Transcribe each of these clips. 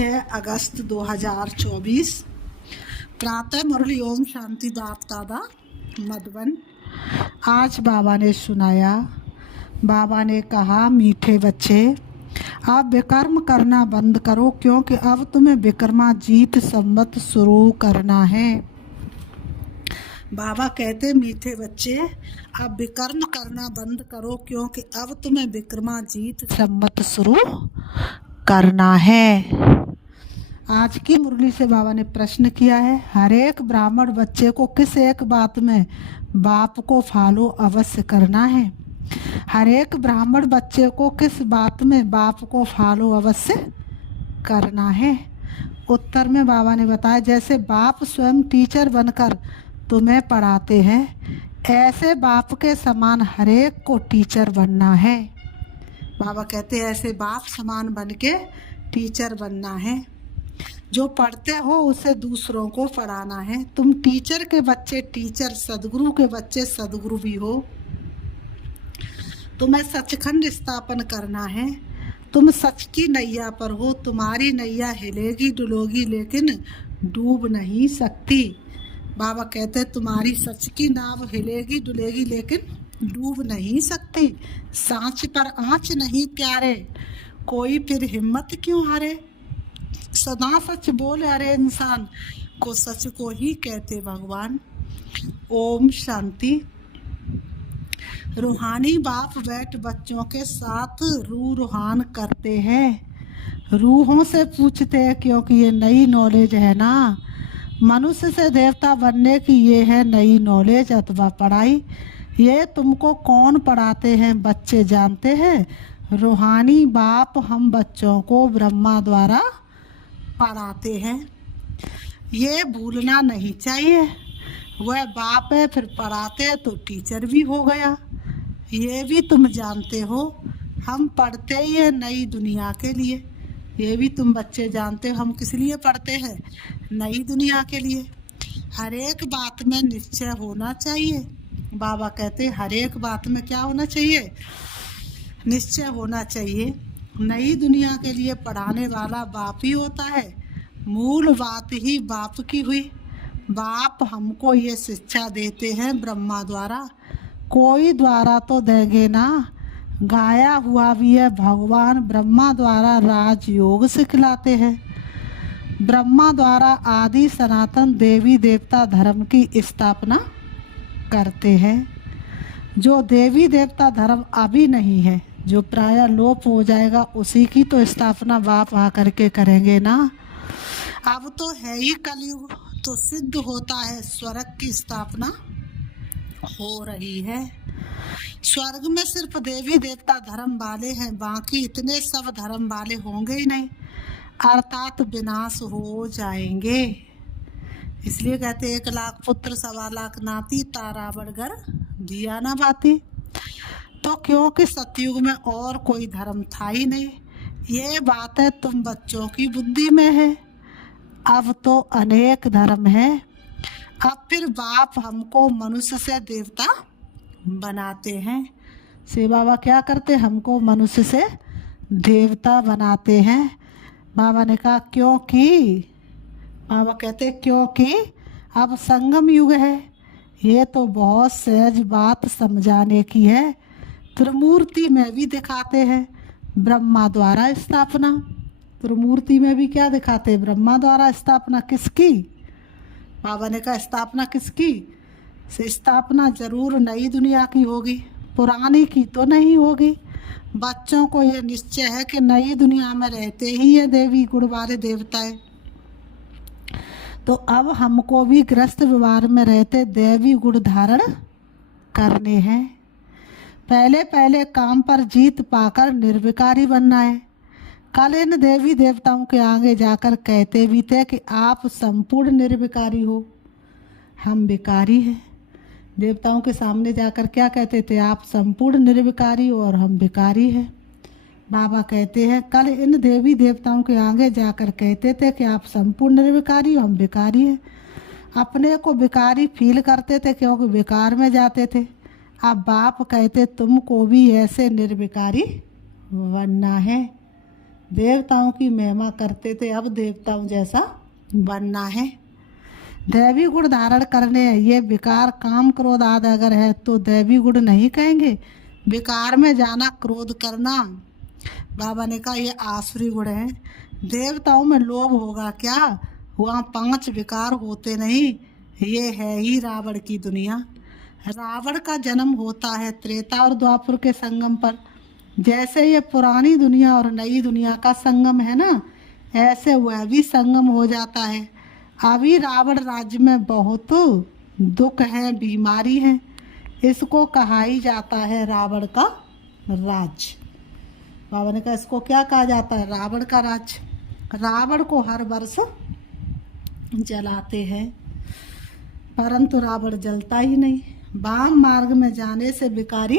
6 अगस्त 2024 प्रातः मुरली ओम शांति बाप दादा मधुबन। आज बाबा ने सुनाया। बाबा ने कहा, मीठे बच्चे, आप विकर्म करना बंद करो, क्योंकि अब तुम्हें विक्रमाजीत संवत शुरू करना है। बाबा कहते, मीठे बच्चे, आप विकर्म करना बंद करो, क्योंकि अब तुम्हें विक्रमाजीत संवत शुरू करना है। आज की मुरली से बाबा ने प्रश्न किया है, हर एक ब्राह्मण बच्चे को किस एक बात में बाप को फॉलो अवश्य करना है। हर एक ब्राह्मण बच्चे को किस बात में बाप को फॉलो अवश्य करना है। उत्तर में बाबा ने बताया, जैसे बाप स्वयं टीचर बनकर तुम्हें पढ़ाते हैं, ऐसे बाप के समान हर एक को टीचर बनना है। बाबा कहते हैं, ऐसे बाप समान बन के टीचर बनना है। जो पढ़ते हो उसे दूसरों को पढ़ाना है। तुम टीचर के बच्चे टीचर, सदगुरु के बच्चे सदगुरु भी हो। तुम्हें सचखंड स्थापन करना है। तुम सच की नैया पर हो। तुम्हारी नैया हिलेगी डुलोगी लेकिन डूब नहीं सकती। बाबा कहते, तुम्हारी सच की नाव हिलेगी डुलेगी लेकिन डूब नहीं सकती। सांच पर आँच नहीं प्यारे, कोई फिर हिम्मत क्यों हारे। सदा सच बोले अरे इंसान को, सच को ही कहते भगवान। ओम शांति। रूहानी बाप बैठ बच्चों के साथ रूहान करते हैं। रूहों से पूछते हैं, क्योंकि ये नई नॉलेज है ना। मनुष्य से देवता बनने की ये है नई नॉलेज अथवा पढ़ाई। ये तुमको कौन पढ़ाते हैं बच्चे जानते हैं। रूहानी बाप हम बच्चों को ब्रह्मा द्वारा पढ़ाते हैं। ये भूलना नहीं चाहिए। वह बाप है, फिर पढ़ाते हैं तो टीचर भी हो गया। ये भी तुम जानते हो। हम पढ़ते ही हैं नई दुनिया के लिए। ये भी तुम बच्चे जानते हो, हम किस लिए पढ़ते हैं, नई दुनिया के लिए। हर एक बात में निश्चय होना चाहिए। बाबा कहते, हर एक बात में क्या होना चाहिए, निश्चय होना चाहिए। नई दुनिया के लिए पढ़ाने वाला बाप ही होता है। मूल बात ही बाप की हुई। बाप हमको ये शिक्षा देते हैं ब्रह्मा द्वारा। कोई द्वारा तो देंगे ना, गाया हुआ भी है। भगवान ब्रह्मा द्वारा राजयोग सिखलाते हैं। ब्रह्मा द्वारा आदि सनातन देवी देवता धर्म की स्थापना करते हैं। जो देवी देवता धर्म अभी नहीं है, जो प्रायः लोप हो जाएगा, उसी की तो स्थापना बाप आकर के करेंगे ना। अब तो है ही कलयुग, तो सिद्ध होता है स्वर्ग की स्थापना हो रही है। स्वर्ग में सिर्फ देवी देवता धर्म वाले हैं, बाकी इतने सब धर्म वाले होंगे ही नहीं, अर्थात विनाश हो जाएंगे। इसलिए कहते 1 लाख पुत्र 1.25 लाख नाती, तारा बड़गर दिया ना बाती। तो क्योंकि सतयुग में और कोई धर्म था ही नहीं। ये बात है तुम बच्चों की बुद्धि में है। अब तो अनेक धर्म है। अब फिर बाप हमको मनुष्य से देवता बनाते हैं। से बाबा क्या करते, हमको मनुष्य से देवता बनाते हैं। बाबा ने कहा, क्योंकि बाबा कहते, क्योंकि अब संगम युग है। ये तो बहुत सहज बात समझाने की है। त्रिमूर्ति में भी दिखाते हैं ब्रह्मा द्वारा स्थापना। त्रिमूर्ति में भी क्या दिखाते हैं, ब्रह्मा द्वारा स्थापना। किसकी, बाबा ने कहा स्थापना किसकी, से स्थापना जरूर नई दुनिया की होगी, पुरानी की तो नहीं होगी। बच्चों को ये निश्चय है कि नई दुनिया में रहते ही ये देवी गुण वाले देवताएं। तो अब हमको भी ग्रस्त व्यवहार में रहते देवी गुण धारण करने हैं। पहले पहले काम पर जीत पाकर निर्विकारी बनना है। कल इन देवी देवताओं के आगे जाकर कहते भी थे कि आप संपूर्ण निर्विकारी हो, हम विकारी हैं। देवताओं के सामने जाकर क्या कहते थे, आप संपूर्ण निर्विकारी हो और हम विकारी हैं। बाबा कहते हैं, कल इन देवी देवताओं के आगे जाकर कहते थे कि आप संपूर्ण निर्विकारी हो, हम विकारी हैं। अपने को विकारी फील करते थे क्योंकि विकार में जाते थे। अब बाप कहते, तुमको भी ऐसे निर्विकारी बनना है। देवताओं की महिमा करते थे, अब देवताओं जैसा बनना है। दैवी गुण धारण करने हैं। ये विकार काम क्रोध आदि अगर है तो दैवी गुण नहीं कहेंगे। विकार में जाना, क्रोध करना, बाबा ने कहा ये आसुरी गुण है। देवताओं में लोभ होगा क्या? वहाँ 5 विकार होते नहीं। ये है ही रावण की दुनिया। रावण का जन्म होता है त्रेता और द्वापर के संगम पर। जैसे ये पुरानी दुनिया और नई दुनिया का संगम है ना, ऐसे वह भी संगम हो जाता है। अभी रावण राज्य में बहुत दुख है, बीमारी है, इसको कहा ही जाता है रावण का राज्य। बाबा ने कहा इसको क्या कहा जाता है? रावण का राज्य। रावण को हर वर्ष जलाते हैं, परंतु रावण जलता ही नहीं। वाम मार्ग में जाने से विकारी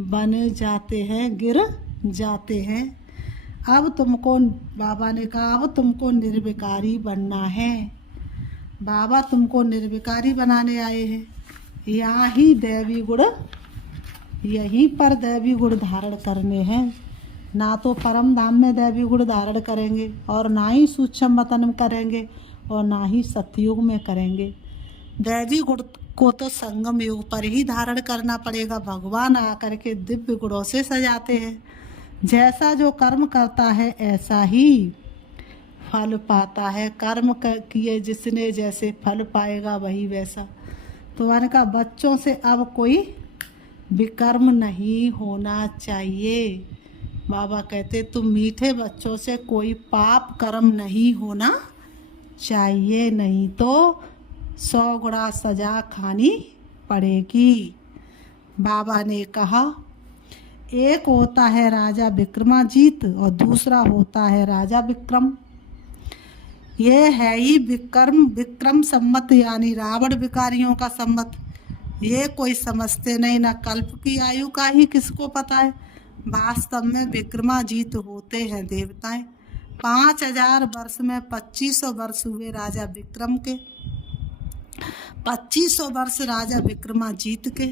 बन जाते हैं, गिर जाते हैं। अब तुमको, बाबा ने कहा अब तुमको निर्विकारी बनना है। बाबा तुमको निर्विकारी बनाने आए हैं। यहाँ ही दैवी गुण, यहीं पर दैवी गुण धारण करने हैं। ना तो परम धाम में दैवी गुण धारण करेंगे और ना ही सूक्ष्म वतन में करेंगे और ना ही सतयुग में करेंगे। दैवी गुण को तो संगम युग पर ही धारण करना पड़ेगा। भगवान आकर के दिव्य गुणों से सजाते हैं। जैसा जो कर्म करता है ऐसा ही फल पाता है। कर्म किए जिसने जैसे फल पाएगा वही वैसा। तो मैंने कहा बच्चों से अब कोई विकर्म नहीं होना चाहिए। बाबा कहते तुम मीठे बच्चों से कोई पाप कर्म नहीं होना चाहिए, नहीं तो 100 गुना सजा खानी पड़ेगी। बाबा ने कहा एक होता है राजा विक्रमाजीत और दूसरा होता है राजा विक्रम। ये है ही विक्रम सम्मत, यानी रावण विकारियों का सम्मत। ये कोई समझते नहीं, ना कल्प की आयु का ही किसको पता है। वास्तव में विक्रमाजीत होते हैं देवताएं। 5000 वर्ष में 2500 वर्ष हुए राजा विक्रम के, 2500 वर्ष राजा विक्रमाजीत के।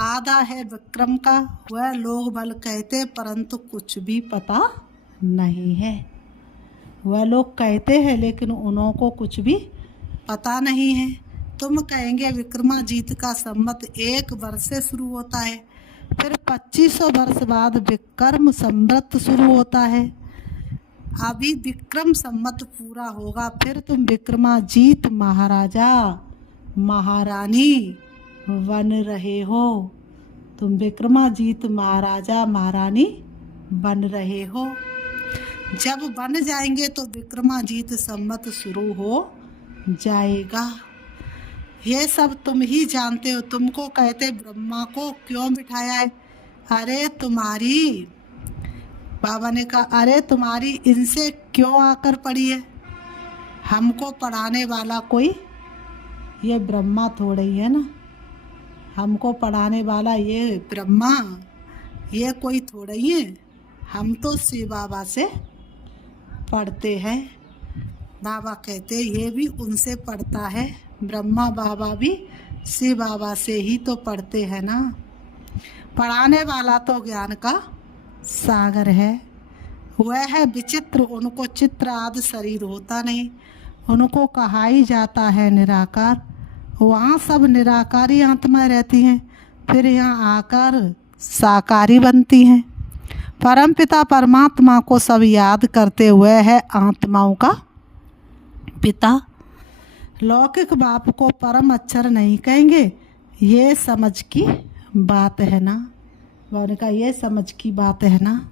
आधा है विक्रम का, वह लोग बल कहते परंतु कुछ भी पता नहीं है। वह लोग कहते हैं लेकिन उन्हों को कुछ भी पता नहीं है। तुम कहेंगे विक्रमाजीत का संवत 1 वर्ष से शुरू होता है, फिर 2500 वर्ष बाद विक्रम संवत शुरू होता है। अभी विक्रम संवत पूरा होगा, फिर तुम विक्रमाजीत महाराजा महारानी बन रहे हो। तुम विक्रमाजीत महाराजा महारानी बन रहे हो। जब बन जाएंगे तो विक्रमाजीत संवत शुरू हो जाएगा। ये सब तुम ही जानते हो। तुमको कहते ब्रह्मा को क्यों बिठाया है? अरे तुम्हारी, बाबा ने कहा अरे तुम्हारी इनसे क्यों आकर पड़ी है? हमको पढ़ाने वाला कोई ये ब्रह्मा थोड़ा ही है ना। हमको पढ़ाने वाला ये ब्रह्मा, ये कोई थोड़ा ही है। हम तो शिव बाबा से पढ़ते हैं। बाबा कहते ये भी उनसे पढ़ता है। ब्रह्मा बाबा भी शिव बाबा से ही तो पढ़ते हैं ना। पढ़ाने वाला तो ज्ञान का सागर है। वह है विचित्र, उनको चित्र आदि शरीर होता नहीं। उनको कहा ही जाता है निराकार। वहाँ सब निराकारी आत्मा रहती हैं, फिर यहाँ आकर साकारी बनती हैं। परमपिता परमात्मा को सब याद करते हुए है आत्माओं का पिता। लौकिक बाप को परम अक्षर नहीं कहेंगे, ये समझ की बात है ना। उन्होंने कहा ये समझ की बात है ना।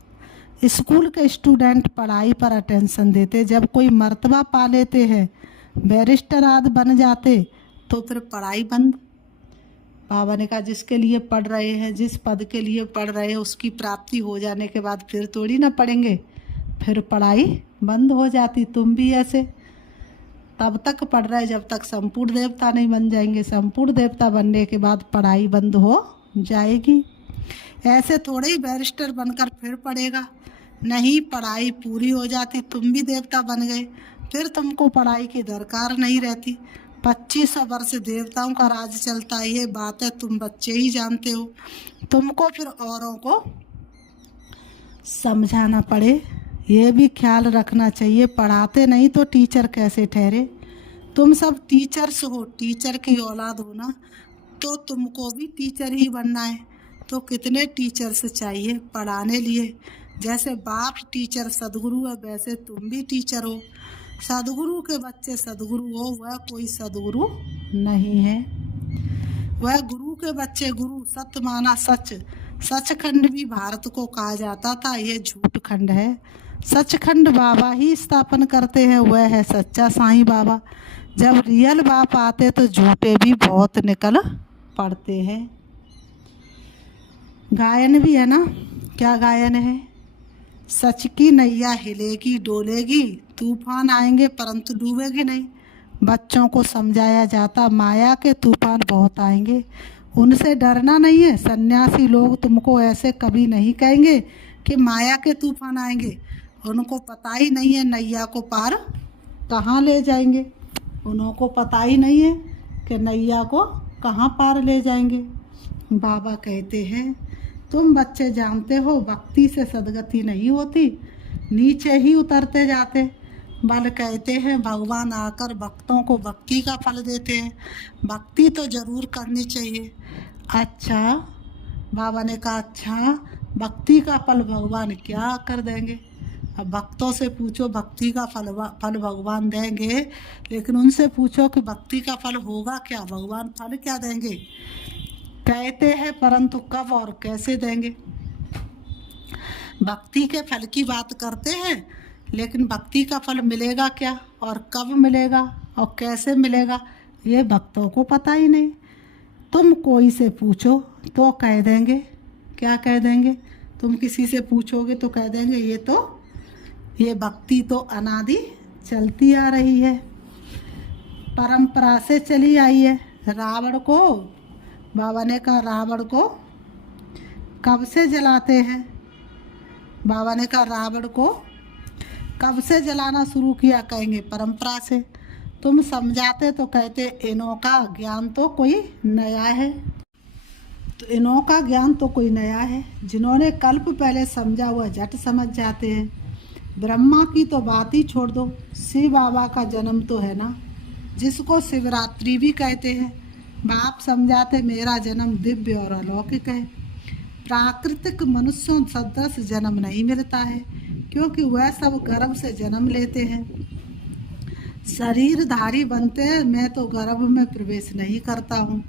स्कूल के स्टूडेंट पढ़ाई पर अटेंशन देते, जब कोई मर्तबा पा लेते हैं, बैरिस्टर आदि बन जाते, तो फिर पढ़ाई बंद। बाबा ने कहा जिसके लिए पढ़ रहे हैं, जिस पद के लिए पढ़ रहे हैं, उसकी प्राप्ति हो जाने के बाद फिर थोड़ी ना पढ़ेंगे, फिर पढ़ाई बंद हो जाती। तुम भी ऐसे तब तक पढ़ रहे जब तक संपूर्ण देवता नहीं बन जाएंगे। संपूर्ण देवता बनने के बाद पढ़ाई बंद हो जाएगी। ऐसे थोड़े ही बैरिस्टर बनकर फिर पढ़ेगा, नहीं पढ़ाई पूरी हो जाती, तुम भी देवता बन गए, फिर तुमको पढ़ाई की दरकार नहीं रहती। 2500 वर्ष देवताओं का राज चलता है, ये बात है, तुम बच्चे ही जानते हो। तुमको फिर औरों को समझाना पड़े, ये भी ख्याल रखना चाहिए। पढ़ाते नहीं तो टीचर कैसे ठहरे। तुम सब टीचर्स हो, टीचर की औलाद हो ना, तो तुमको भी टीचर ही बनना है। तो कितने टीचर्स चाहिए पढ़ाने लिए। जैसे बाप टीचर सदगुरु है, वैसे तुम भी टीचर हो। सदगुरु के बच्चे सदगुरु हो, वह कोई सदगुरु नहीं है। वह गुरु के बच्चे गुरु। सत्य माना सच। सचखंड भी भारत को कहा जाता था, ये झूठ खंड है। सचखंड बाबा ही स्थापन करते हैं, वह है सच्चा साईं बाबा। जब रियल बाप आते तो झूठे भी बहुत निकल पड़ते हैं। गायन भी है ना, क्या गायन है? सच की नैया हिलेगी डोलेगी, तूफान आएंगे परंतु डूबेगी नहीं। बच्चों को समझाया जाता माया के तूफान बहुत आएंगे, उनसे डरना नहीं है। सन्यासी लोग तुमको ऐसे कभी नहीं कहेंगे कि माया के तूफान आएंगे। उनको पता ही नहीं है नैया को पार कहाँ ले जाएंगे। उनको पता ही नहीं है कि नैया को कहाँ पार ले जाएंगे। बाबा कहते हैं तुम बच्चे जानते हो भक्ति से सदगति नहीं होती, नीचे ही उतरते जाते। बल कहते हैं भगवान आकर भक्तों को भक्ति का फल देते हैं। भक्ति तो जरूर करनी चाहिए। अच्छा, बाबा ने कहा अच्छा, भक्ति का फल भगवान क्या कर देंगे? अब भक्तों से पूछो भक्ति का फल भगवान देंगे, लेकिन उनसे पूछो कि भक्ति का फल होगा क्या, भगवान फल क्या देंगे? कहते हैं परंतु कब और कैसे देंगे। भक्ति के फल की बात करते हैं, लेकिन भक्ति का फल मिलेगा क्या और कब मिलेगा और कैसे मिलेगा, ये भक्तों को पता ही नहीं। तुम कोई से पूछो तो कह देंगे, क्या कह देंगे? तुम किसी से पूछोगे तो कह देंगे ये भक्ति तो अनादि चलती आ रही है, परंपरा से चली आई है। रावण को, बाबा ने कहा रावण को कब से जलाते हैं? बाबा ने कहा रावण को कब से जलाना शुरू किया? कहेंगे परंपरा से। तुम समझाते तो कहते इनों का ज्ञान तो कोई नया है। तो इनों का ज्ञान तो कोई नया है, जिन्होंने कल्प पहले समझा वह झट समझ जाते हैं। ब्रह्मा की तो बात ही छोड़ दो, शिव बाबा का जन्म तो है ना, जिसको शिवरात्रि भी कहते हैं। बाप समझाते मेरा जन्म दिव्य और अलौकिक है। प्राकृतिक मनुष्यों सदृश जन्म नहीं मिलता है, क्योंकि वह सब गर्भ से जन्म लेते हैं, शरीरधारी बनते हैं। मैं तो गर्भ में प्रवेश नहीं करता हूँ।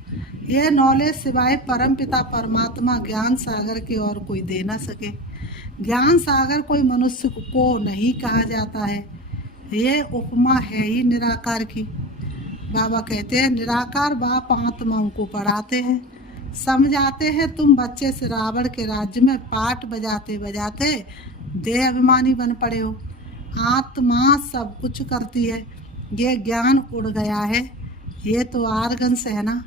यह नॉलेज सिवाय परमपिता परमात्मा ज्ञान सागर के और कोई दे ना सके। ज्ञान सागर कोई मनुष्य को नहीं कहा जाता है, ये उपमा है ही निराकार की। बाबा कहते हैं निराकार बाप आत्माओं को पढ़ाते हैं, समझाते हैं। तुम बच्चे से रावण के राज्य में पाठ बजाते बजाते देह अभिमानी बन पड़े हो। आत्मा सब कुछ करती है, ये ज्ञान उड़ गया है। ये तो आर्गन से है ना,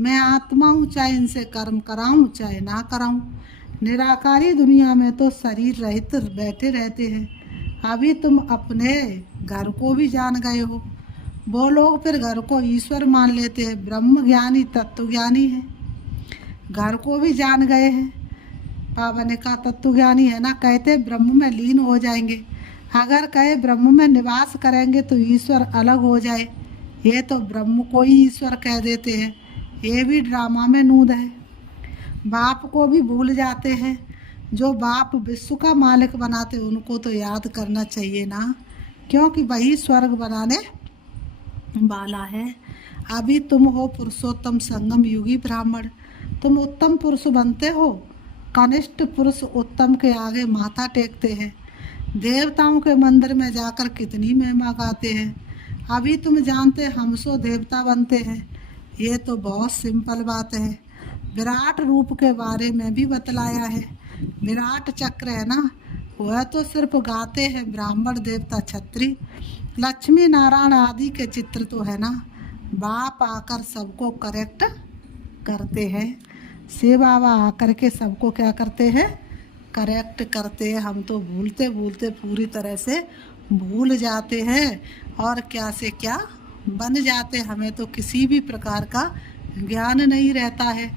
मैं आत्मा हूँ, चाहे इनसे कर्म कराऊँ चाहे ना कराऊँ। निराकारी दुनिया में तो शरीर रहित बैठे रहते हैं। अभी तुम अपने घर को भी जान गए हो। वो लोग फिर घर को ईश्वर मान लेते हैं, ब्रह्म ज्ञानी तत्व ज्ञानी है, घर को भी जान गए हैं। बाबा ने कहा तत्व ज्ञानी है ना, कहते ब्रह्म में लीन हो जाएंगे। अगर कहे ब्रह्म में निवास करेंगे तो ईश्वर अलग हो जाए, ये तो ब्रह्म को ही ईश्वर कह देते हैं। ये भी ड्रामा में नूद है। बाप को भी भूल जाते हैं। जो बाप विश्व का मालिक बनाते उनको तो याद करना चाहिए ना, क्योंकि वही स्वर्ग बनाने वाला है। अभी तुम हो पुरुषोत्तम संगम युगी ब्राह्मण, तुम उत्तम पुरुष बनते हो। कनिष्ठ पुरुष उत्तम के आगे माथा टेकते हैं, देवताओं के मंदिर में जाकर कितनी महिमा गाते हैं। अभी तुम जानते हम सो देवता बनते हैं, ये तो बहुत सिंपल बात है। विराट रूप के बारे में भी बतलाया है। विराट चक्र है ना, वह तो सिर्फ गाते हैं ब्राह्मण देवता छत्री। लक्ष्मी नारायण आदि के चित्र तो है ना, बाप आकर सबको करेक्ट करते हैं। शिव बाबा आकर के सबको क्या करते हैं? करेक्ट करते हैं। हम तो भूलते भूलते पूरी तरह से भूल जाते हैं और क्या से क्या बन जाते। हमें तो किसी भी प्रकार का ज्ञान नहीं रहता है,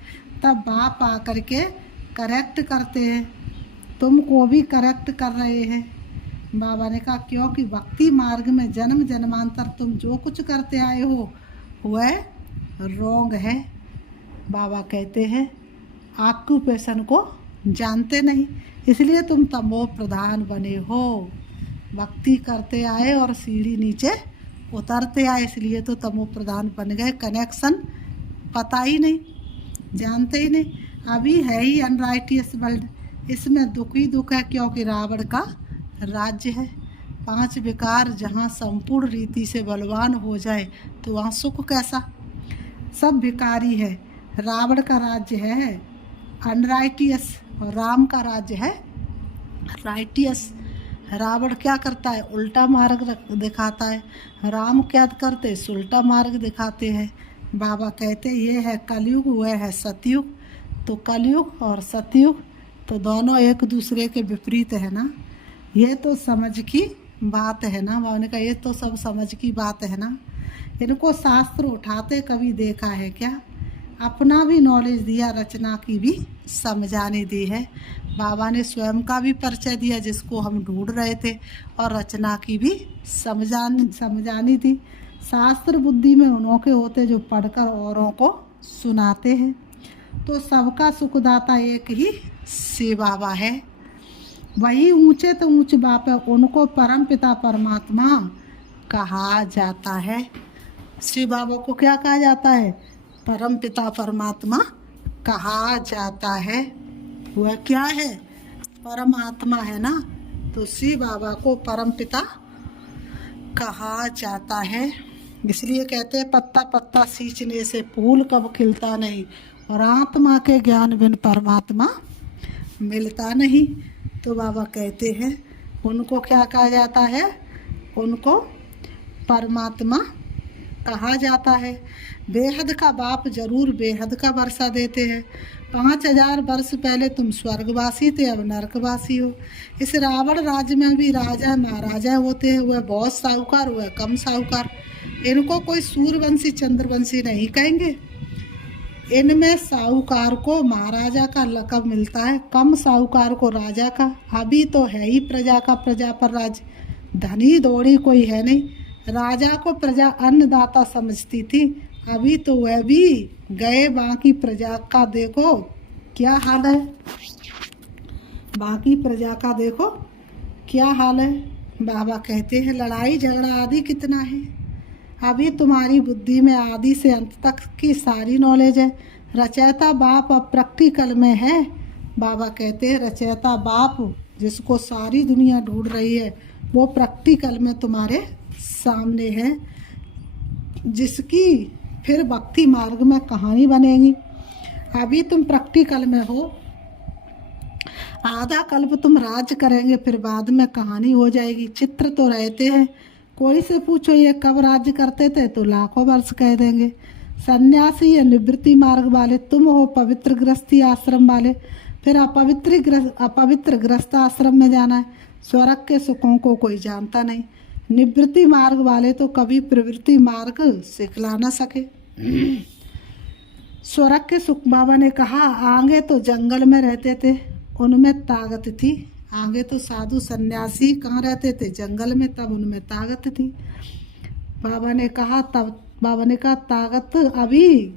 तब बाप आकर के करेक्ट करते हैं। तुमको भी करेक्ट कर रहे हैं। बाबा ने कहा क्योंकि भक्ति मार्ग में जन्म जन्मांतर तुम जो कुछ करते आए हो वह रोंग है। बाबा कहते हैं ऑक्यूपेशन को जानते नहीं, इसलिए तुम तमो प्रधान बने हो। भक्ति करते आए और सीढ़ी नीचे उतरते आए, इसलिए तो तमो प्रधान बन गए। कनेक्शन पता ही नहीं, जानते ही नहीं। अभी है ही अनराइटियस वर्ल्ड, इसमें दुख ही दुख है, क्योंकि रावण का राज्य है। 5 विकार जहाँ संपूर्ण रीति से बलवान हो जाए तो वहाँ सुख कैसा। सब विकारी है। रावण का राज्य है अनराइटियस और राम का राज्य है राइटियस। रावण क्या करता है, उल्टा मार्ग दिखाता है। राम क्या करते, उल्टा मार्ग दिखाते हैं। बाबा कहते ये है कलयुग, वह है सतयुग। तो कलयुग और सतयुग तो दोनों एक दूसरे के विपरीत है ना। ये तो समझ की बात है ना। बाबा ने कहा ये तो सब समझ की बात है ना। इनको शास्त्र उठाते कभी देखा है क्या। अपना भी नॉलेज दिया, रचना की भी समझाने दी है। बाबा ने स्वयं का भी परिचय दिया जिसको हम ढूंढ रहे थे, और रचना की भी समझानी थी। शास्त्र बुद्धि में उन्होंने होते जो पढ़कर औरों को सुनाते हैं। तो सबका सुखदाता एक ही शिव बाबा है। वही ऊंचे तो ऊंच बाप है, उनको परम पिता परमात्मा कहा जाता है। शिव बाबा को क्या कहा जाता है, परम पिता परमात्मा कहा जाता है। वह क्या है, परमात्मा है ना। तो शिव बाबा को परम पिता कहा जाता है। इसलिए कहते हैं पत्ता पत्ता सींचने से फूल कब खिलता नहीं, और आत्मा के ज्ञान बिन परमात्मा मिलता नहीं। तो बाबा कहते हैं उनको क्या कहा जाता है, उनको परमात्मा कहा जाता है। बेहद का बाप जरूर बेहद का वर्षा देते हैं। 5000 वर्ष पहले तुम स्वर्गवासी थे, अब नरकवासी हो। इस रावण राज्य में भी राजा महाराजा होते हैं, वह बहुत साहूकार, वह कम साहूकार। इनको कोई सूर्यवंशी चंद्रवंशी नहीं कहेंगे। इनमें साहूकार को महाराजा का लक़ब मिलता है, कम साहूकार को राजा का। अभी तो है ही प्रजा का, प्रजा पर राज। धनी दौड़ी कोई है नहीं। राजा को प्रजा अन्नदाता समझती थी, अभी तो वह भी गए। बाकी प्रजा का देखो क्या हाल है, बाकी प्रजा का देखो क्या हाल है। बाबा कहते हैं लड़ाई झगड़ा आदि कितना है। अभी तुम्हारी बुद्धि में आदि से अंत तक की सारी नॉलेज है। रचयिता बाप अब प्रैक्टिकल में है। बाबा कहते हैं रचयिता बाप जिसको सारी दुनिया ढूंढ रही है, वो प्रैक्टिकल में तुम्हारे सामने है, जिसकी फिर भक्ति मार्ग में कहानी बनेगी। अभी तुम प्रैक्टिकल में हो, आधा कल्प तुम राज करेंगे, फिर बाद में कहानी हो जाएगी। चित्र तो रहते हैं, कोई से पूछो ये कब राज्य करते थे तो लाखों वर्ष कह देंगे। सन्यासी या निवृत्ति मार्ग वाले तुम हो, पवित्र गृहस्थी आश्रम वाले फिर अपवित्र गृहस्थ आश्रम में जाना है। स्वर्ग के सुखों को कोई जानता नहीं। निवृत्ति मार्ग वाले तो कभी प्रवृत्ति मार्ग सिखला ना सके। स्वर्ग के सुख बाबा ने कहा आगे तो जंगल में रहते थे, उनमें ताकत थी। आगे तो साधु सन्यासी कहाँ रहते थे, जंगल में, तब उनमें ताकत थी। बाबा ने कहा ताकत अभी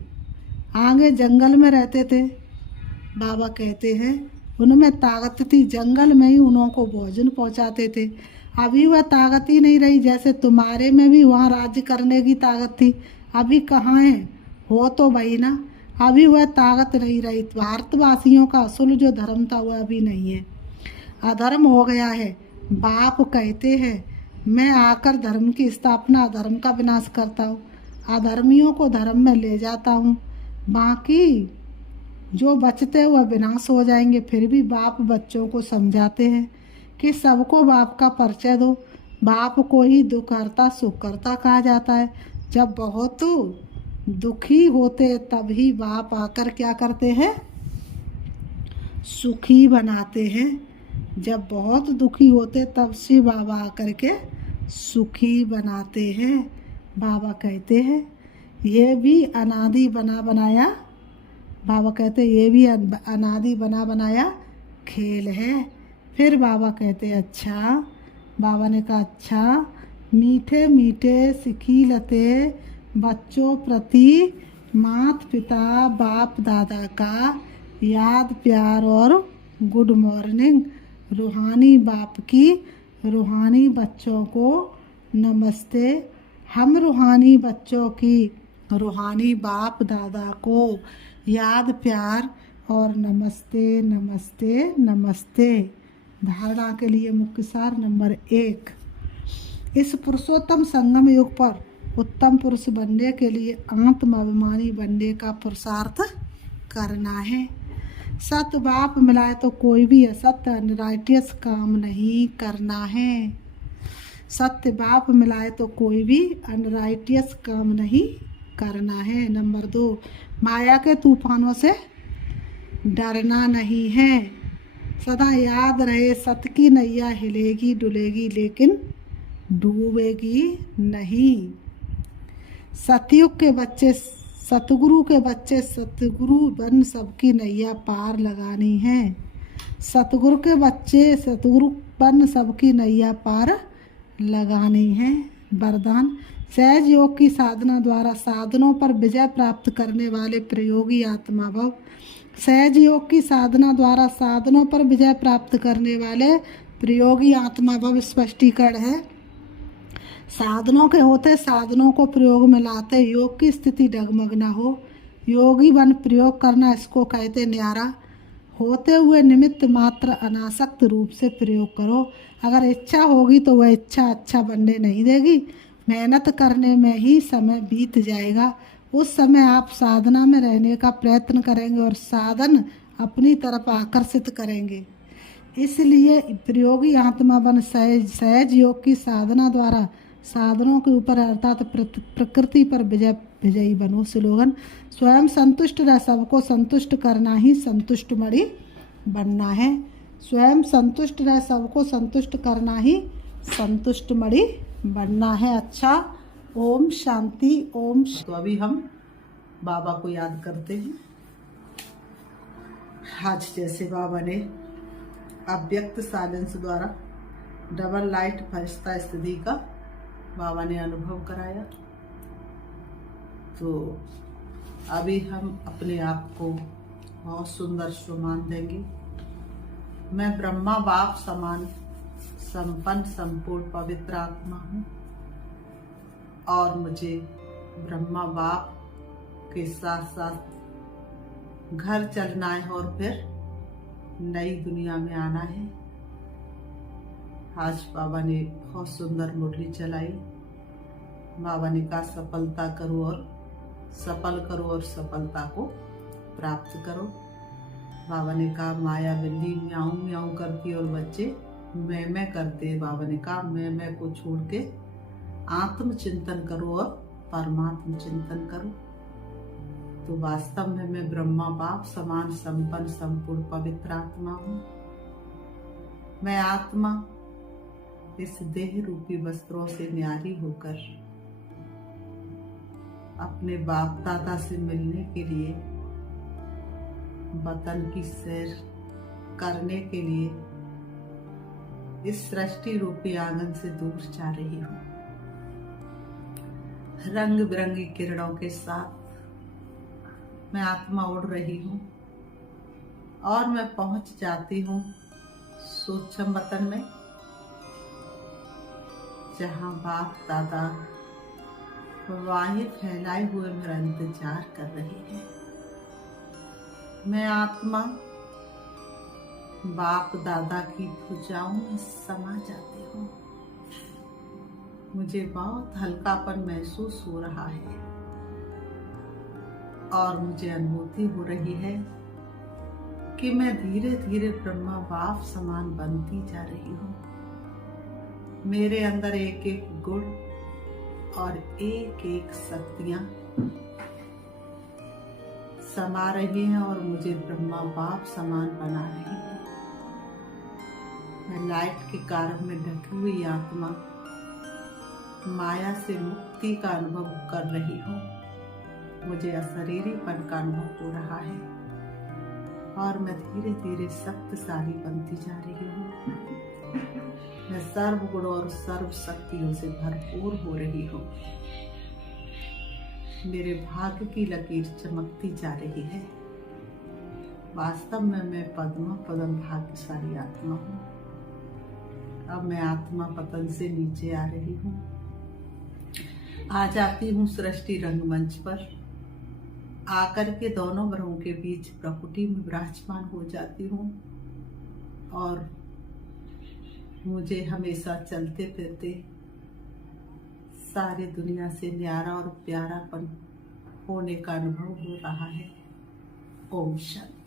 आगे जंगल में रहते थे। बाबा कहते हैं उनमें ताकत थी, जंगल में ही उनको भोजन पहुंचाते थे। अभी वह ताकत ही नहीं रही। जैसे तुम्हारे में भी वहाँ राज्य करने की ताकत थी, अभी कहाँ है, हो तो भाई ना। अभी वह ताकत नहीं रही। भारतवासियों का असूल जो धर्म था वह अभी नहीं है, अधर्म हो गया है। बाप कहते हैं मैं आकर धर्म की स्थापना, धर्म का विनाश करता हूँ, अधर्मियों को धर्म में ले जाता हूँ, बाकी जो बचते वह विनाश हो जाएंगे। फिर भी बाप बच्चों को समझाते हैं कि सबको बाप का परिचय दो। बाप को ही दुखहर्ता सुखकर्ता कहा जाता है। जब बहुत दुखी होते तभी बाप आकर क्या करते हैं, सुखी बनाते हैं। जब बहुत दुखी होते तब से बाबा आकर के सुखी बनाते हैं। बाबा कहते हैं ये भी अनादि बना बनाया, बाबा कहते ये भी अनादि बना बनाया खेल है। फिर बाबा कहते अच्छा बाबा ने कहा अच्छा, मीठे मीठे सिखिलते बच्चों प्रति माता पिता बाप दादा का याद प्यार और गुड मॉर्निंग। रूहानी बाप की रूहानी बच्चों को नमस्ते। हम रूहानी बच्चों की रूहानी बाप दादा को याद प्यार और नमस्ते नमस्ते नमस्ते। धारणा के लिए मुख्य सार नंबर 1, इस पुरुषोत्तम संगम युग पर उत्तम पुरुष बनने के लिए आत्म अभिमानी बनने का पुरुषार्थ करना है। सत्य बाप मिलाए तो कोई भी असत्य अनराइटियस काम नहीं करना है। सत्य बाप मिलाए तो कोई भी अनराइटियस काम नहीं करना है। नंबर 2, माया के तूफानों से डरना नहीं है। सदा याद रहे सत्य की नैया हिलेगी डुलेगी लेकिन डूबेगी नहीं। सतयुग के बच्चे सतगुरु के बच्चे सतगुरु बन सबकी नैया पार लगानी है। सतगुरु के बच्चे सतगुरु बन सबकी नैया पार लगानी है। वरदान, सहज योग की साधना द्वारा साधनों पर विजय प्राप्त करने वाले प्रयोगी आत्मा भव। सहज योग की साधना द्वारा साधनों पर विजय प्राप्त करने वाले प्रयोगी आत्मा भव स्पष्टीकरण है। साधनों के होते साधनों को प्रयोग में लाते योग की स्थिति डगमग न हो। योगी बन प्रयोग करना इसको कहते न्यारा। होते हुए निमित्त मात्र अनासक्त रूप से प्रयोग करो। अगर इच्छा होगी तो वह इच्छा अच्छा बनने नहीं देगी। मेहनत करने में ही समय बीत जाएगा। उस समय आप साधना में रहने का प्रयत्न करेंगे और साधन अपनी तरफ आकर्षित करेंगे। इसलिए प्रयोगी आत्मा बन सहज योग की साधना द्वारा साधनों के ऊपर अर्थात प्रकृति पर विजयी बनो। स्लोगन, स्वयं संतुष्ट रह सबको संतुष्ट करना ही संतुष्ट मणि बनना है। स्वयं संतुष्ट रह सबको संतुष्ट करना ही संतुष्ट मणि बनना है। अच्छा, ओम शांति ओम। तो अभी हम बाबा को याद करते हैं। आज जैसे बाबा ने अव्यक्त साइलेंस द्वारा डबल लाइट फरिश्ता स्थिति का बाबा ने अनुभव कराया, तो अभी हम अपने आप को बहुत सुंदर सम्मान देंगे। मैं ब्रह्मा बाप समान संपन्न संपूर्ण पवित्र आत्मा हूँ और मुझे ब्रह्मा बाप के साथ साथ घर चलना है और फिर नई दुनिया में आना है। आज बाबा ने बहुत सुंदर मुरली चलाई। बाबा ने कहा सफलता करो और सफल करो और सफलता को प्राप्त करो। बाबा ने कहा माया बिल्ली म्याऊं म्याऊं करती और बच्चे मैं करते। बाबा ने कहा मैं को छोड़ के आत्म चिंतन करो और परमात्म चिंतन करो। तो वास्तव में मैं ब्रह्मा बाप समान संपन्न संपूर्ण पवित्र आत्मा हूँ। मैं आत्मा इस देह रूपी वस्त्रों से न्यारी होकर अपने बाप दादा से मिलने के लिए वतन की सैर करने के लिए इस सृष्टि रूपी आंगन से दूर जा रही हूँ। रंग बिरंगी किरणों के साथ मैं आत्मा उड़ रही हूँ और मैं पहुंच जाती हूँ सूक्ष्म वतन में, जहाँ बाप दादा वायु फैलाए हुए मेरा इंतजार कर रही है। मैं आत्मा बाप दादा की भुजाओं में समा जाती हूँ। मुझे बहुत हल्कापन महसूस हो रहा है और मुझे अनुभूति हो रही है कि मैं धीरे धीरे ब्रह्मा बाप समान बनती जा रही हूँ। मेरे अंदर एक एक गुण और एक एक शक्तियां समा रही हैं और मुझे ब्रह्मा बाप समान बना रही है। मैं लाइट के कारण में ढकी हुई आत्मा माया से मुक्ति का अनुभव कर रही हूँ। मुझे अशरीरीपन का अनुभव हो रहा है और मैं धीरे धीरे शक्तिशाली बनती जा रही हूँ। मैं सर्व गुणों और सर्व शक्तियों से भरपूर हो रही हूँ। मेरे भाग्य की लकीर चमकती जा रही है। वास्तव में मैं पद्मा पदम भाग्यशाली आत्मा हूँ। अब मैं आत्मा पतन से नीचे आ रही हूँ। आ जाती हूँ सृष्टि रंगमंच पर, आकर के दोनों ग्रहों के बीच प्रकृति में विराजमान हो जाती हूँ और मुझे हमेशा चलते फिरते सारी दुनिया से न्यारा और प्यारापन होने का अनुभव हो रहा है। ओम शांति।